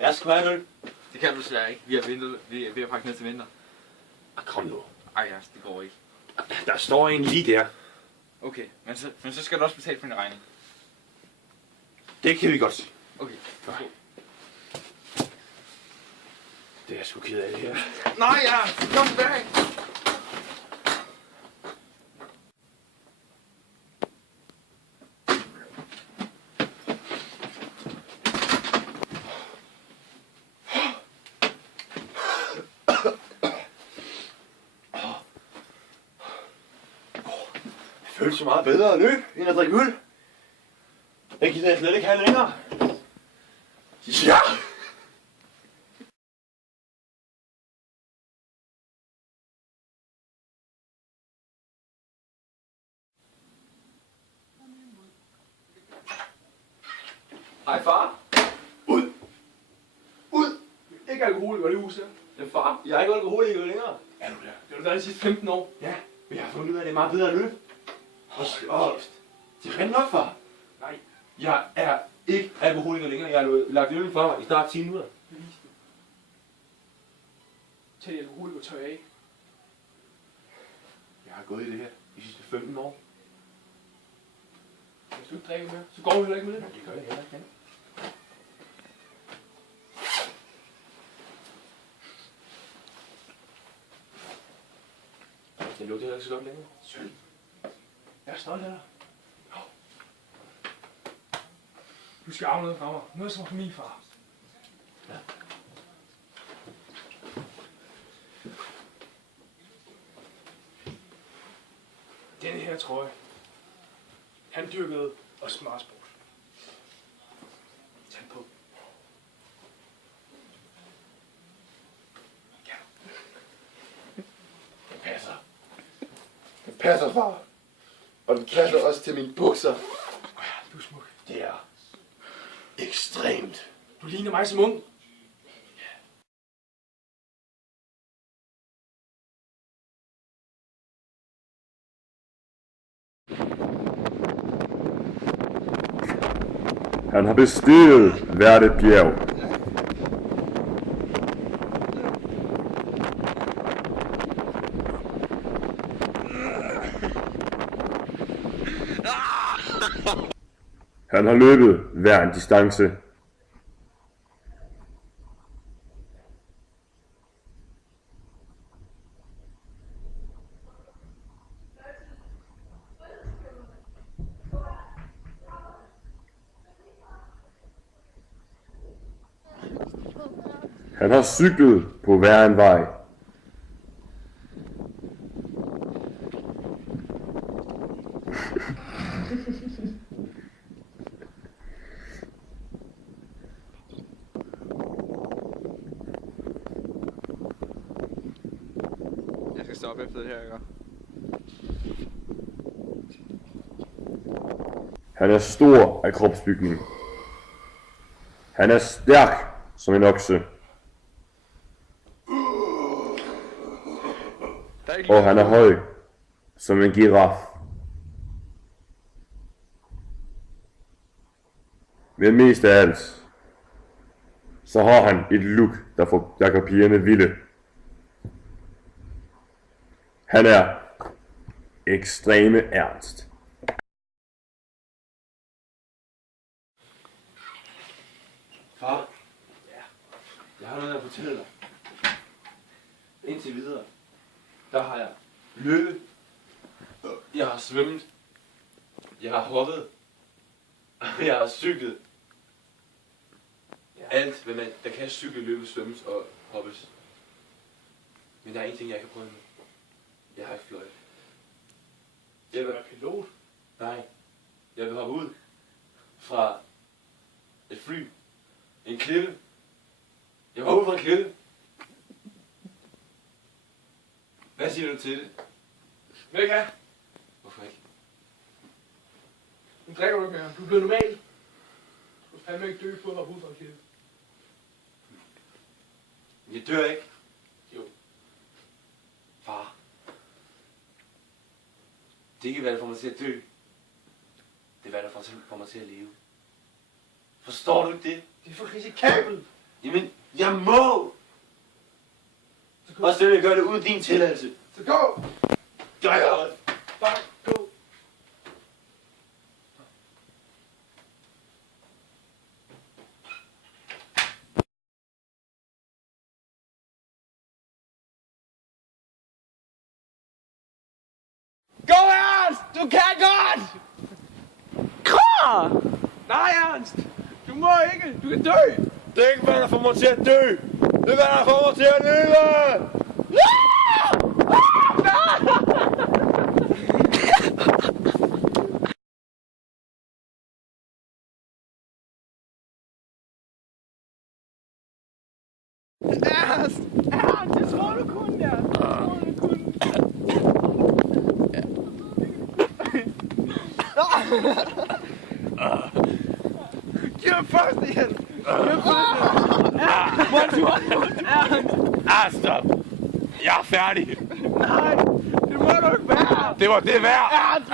Jeg skal have en øl. Det kan du desværre ikke. Vi er ved at pakke ned til vinter. Kom nu. Ej, altså, det går ikke. Der står en lige der. Okay, men så skal du også betale for din regning. Det kan vi godt se. Okay. Nej. Det er jeg sgu ked af det her. Nej, ja! Kom tilbage! Det føles så meget bedre at løbe, end at drikke øl. Den gider jeg slet ikke have længere. Ja! Hej, far. Ud! Ud! Ikke alkoholiker i det hus her. Ja, far, jeg er ikke alkoholiker længere. Er du der? Det er du der de sidste 15 år. Ja, men jeg har fundet ud af, at det er meget bedre at løbe. Og det er rent nok, far. Nej. Jeg er ikke alkoholiker længere. Jeg har lagt øl for mig i snart 10 minutter. Bevis det. Tag de alkoholiker tøj af. Jeg har gået i det her de sidste 15 år. Hvis du ikke drikker mere, så går du heller ikke med det. Men det gør jeg heller ikke. Det lugter heller ikke så godt længere. Sølv. Jeg er stolt af dig. Du skal arve noget fra mig. Noget som fra min far. Ja. Denne her trøje. Han dyrkede også smartsport. Tag på. Ja. Den passer. Den passer, far. Og den passer også til mine bukser. Du er smuk. Det er ekstremt. Du ligner mig som ung. Han har bestiget hvert et bjerg. Han har løbet hver en distance. Han har cyklet på hver en vej. Jeg skal stoppe efter det her, ikke? Han er stor af kropsbygning. Han er stærk som en okse. Og han er høj som en giraf. Men mest af alt, så har han et look, der gør pigerne vilde. Han er ekstreme ernst. Far? Ja? Jeg har noget at fortælle dig. Indtil videre, der har jeg løbet. Jeg har svømmet. Jeg har hoppet. Jeg har cyklet. Ja. Alt, hvad der kan cykle, løbes, svømmes og hoppes. Men der er en ting, jeg ikke har prøvet med. Jeg har ikke fløjet. Jeg vil være pilot. Nej. Jeg vil hoppe ud fra et fly. En klippe. Jeg var ude fra en klippe. Hvad siger du til det? Væk her. Hvorfor ikke? Nu drikker du ikke mere. Du er blevet normal. Du skal fandme ikke dø på at hoppe ud fra en klippe. Jeg dør ikke. Jo. Far. Det er ikke, hvad der får mig til at dø. Det er, hvad der får mig til at leve. Forstår du ikke det? Det er for risikabelt. Jamen, jeg må! Og så vil jeg gøre det uden din tilladelse. Så gå! Gør jeg også. Bare gå! Go, Ernst! Du kan godt! Kom! Nej, Ernst! Du må ikke! Du kan dø! Det er ikke, hvad der får mig til at dø. Det er, hvad der får mig til at leve. Ernst! Ernst! Jeg tror, du kunne det! Jeg tror, du kunne. Giv mig først igen! Stop. Jeg er færdig. Nej! Det må du ikke være! Det var det værd. Ernst!